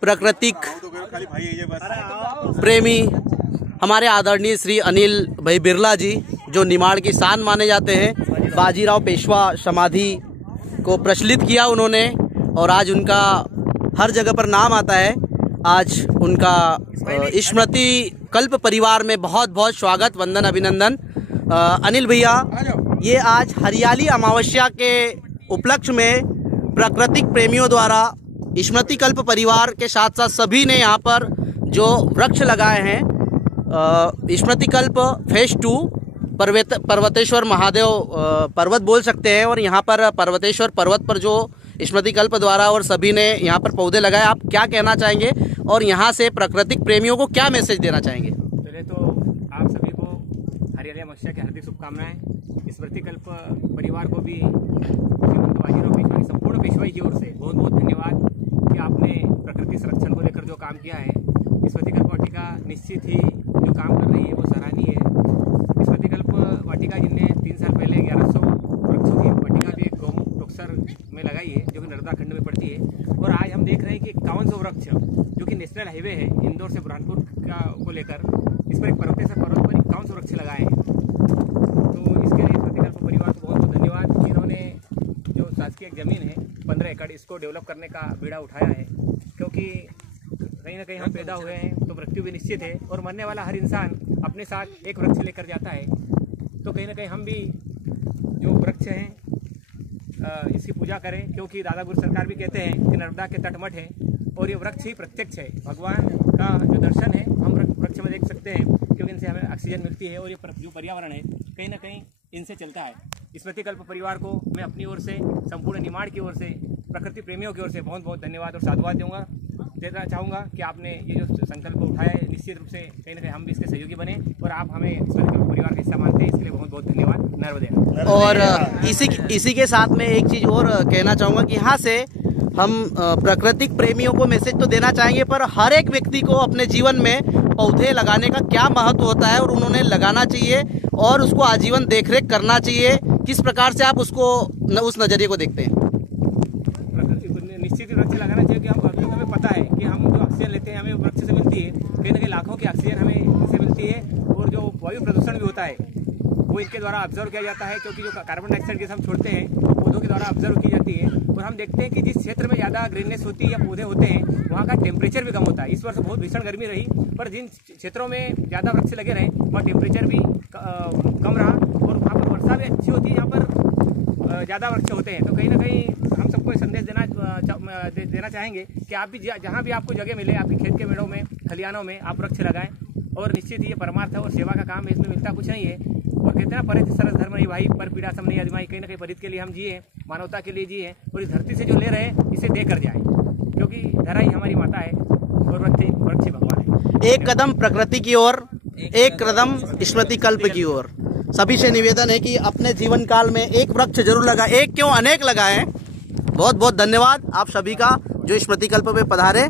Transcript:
प्राकृतिक प्रेमी हमारे आदरणीय श्री अनिल भाई बिरला जी, जो निमाड़ की शान माने जाते हैं, बाजीराव पेशवा समाधि को प्रचलित किया उन्होंने और आज उनका हर जगह पर नाम आता है। आज उनका स्मृति कल्प परिवार में बहुत बहुत स्वागत, वंदन, अभिनंदन। अनिल भैया, ये आज हरियाली अमावस्या के उपलक्ष्य में प्राकृतिक प्रेमियों द्वारा स्मृति कल्प परिवार के साथ साथ सभी ने यहाँ पर जो वृक्ष लगाए हैं, स्मृति कल्प फेज 2 पर्वतेश्वर महादेव पर्वत बोल सकते हैं, और यहाँ पर पर्वतेश्वर पर्वत पर जो स्मृति कल्प द्वारा और सभी ने यहाँ पर पौधे लगाए, आप क्या कहना चाहेंगे और यहाँ से प्राकृतिक प्रेमियों को क्या मैसेज देना चाहेंगे? पहले तो आप सभी को हरियाली अमावस्या की हार्दिक शुभकामनाएं। स्मृति कल्प परिवार को भी बाजीराव पेशवा की संपूर्ण पेशवाई की ओर से बहुत बहुत धन्यवाद कि आपने प्रकृति संरक्षण को लेकर जो काम किया है। स्मृति कल्प वाटिका निश्चित ही जो काम कर रही है वो सराहनीय है। स्मृति कल्प वाटिका जिनने 3 साल पहले 1100 वृक्षों की वाटिका भी एक गौमुख टोकसर में लगाई है, जो कि नर्मदा खंड में पड़ती है। और आज हम देख रहे हैं कि 5100 वृक्ष जो कि नेशनल हाईवे है इंदौर से बुरहानपुर को लेकर, इस पर एक पर्वतेश्वर पर्वत पर 5100 वृक्ष लगाए हैं। तो इसके लिए स्मृति कल्प परिवार को बहुत बहुत धन्यवाद। इन्होंने जो शासकीय जमीन है 15 एकड़, इसको डेवलप करने का बीड़ा उठाया है, क्योंकि कहीं ना कहीं हम पैदा हुए हैं तो मृत्यु भी निश्चित है और मरने वाला हर इंसान अपने साथ एक वृक्ष लेकर जाता है। तो कहीं ना कहीं हम भी जो वृक्ष हैं इसकी पूजा करें, क्योंकि दादा गुरु सरकार भी कहते हैं कि नर्मदा के तट मठ है और ये वृक्ष ही प्रत्यक्ष है। भगवान का जो दर्शन है हम वृक्ष में देख सकते हैं, क्योंकि इनसे हमें ऑक्सीजन मिलती है और ये जो पर्यावरण है कहीं ना कहीं इनसे चलता है। स्मृति कल्प परिवार को मैं अपनी ओर से, संपूर्ण निमाड़ की ओर से, प्रकृति प्रेमियों की ओर से बहुत बहुत धन्यवाद और साधुवाद देना चाहूँगा कि आपने ये जो संकल्प उठाया है, निश्चित रूप से कहीं ना कहीं हम भी इसके सहयोगी बने और आप हमें स्मृति कल्प परिवार का हिस्सा मानते हैं, इसके लिए बहुत बहुत धन्यवाद। नर्मदे। और इसी के साथ में एक चीज़ और कहना चाहूँगा कि यहाँ से हम प्राकृतिक प्रेमियों को मैसेज तो देना चाहेंगे, पर हर एक व्यक्ति को अपने जीवन में पौधे लगाने का क्या महत्व होता है और उन्होंने लगाना चाहिए और उसको आजीवन देखरेख करना चाहिए। किस प्रकार से आप उसको उस नज़रिए को देखते हैं? निश्चित ही वृक्ष लगाना चाहिए, कि हमें पता है कि हम जो ऑक्सीजन लेते हैं हमें वृक्ष से मिलती है, कहीं ना कहीं लाखों की ऑक्सीजन हमें इनसे मिलती है। और जो वायु प्रदूषण भी होता है वो इनके द्वारा ऑब्जर्व किया जाता है, क्योंकि जो कार्बन डाइऑक्साइड गैस हम छोड़ते हैं वो पौधों के द्वारा ऑब्जर्व की जाती है। और हम देखते हैं कि जिस क्षेत्र में ज़्यादा ग्रीननेस होती है या पौधे होते हैं वहाँ का टेम्परेचर भी कम होता है। इस वर्ष बहुत भीषण गर्मी रही, पर जिन क्षेत्रों में ज़्यादा वृक्ष लगे रहे वहाँ टेम्परेचर भी कम रहा और वहाँ पर वर्षा भी अच्छी होती है, यहाँ पर ज़्यादा वृक्ष होते हैं। तो कहीं ना कहीं हम सबको संदेश देना चाहेंगे कि आप भी जहाँ भी आपको जगह मिले, आपके खेत के मेड़ों में, खलिहानों में आप वृक्ष लगाएं। और निश्चित ही ये परमार्थ है और सेवा का काम है, इसमें मिलता कुछ नहीं है। और कहते हैं ना, परित सरस धर्म नहीं भाई, पर पीड़ा सम नहीं आजमाई। कहीं ना कहीं परित के लिए हम जिए, मानवता के लिए जिए और इस धरती से जो ले रहे हैं इसे दे कर जाए, क्योंकि धरा ही हमारी माता है और वृक्ष भगवान है। एक कदम प्रकृति की ओर, एक कदम स्मृति कल्प की ओर। सभी से निवेदन है कि अपने जीवन काल में एक वृक्ष जरूर लगाएं, एक क्यों अनेक लगाएं। बहुत बहुत धन्यवाद आप सभी का जो स्मृति कल्प में पधारे।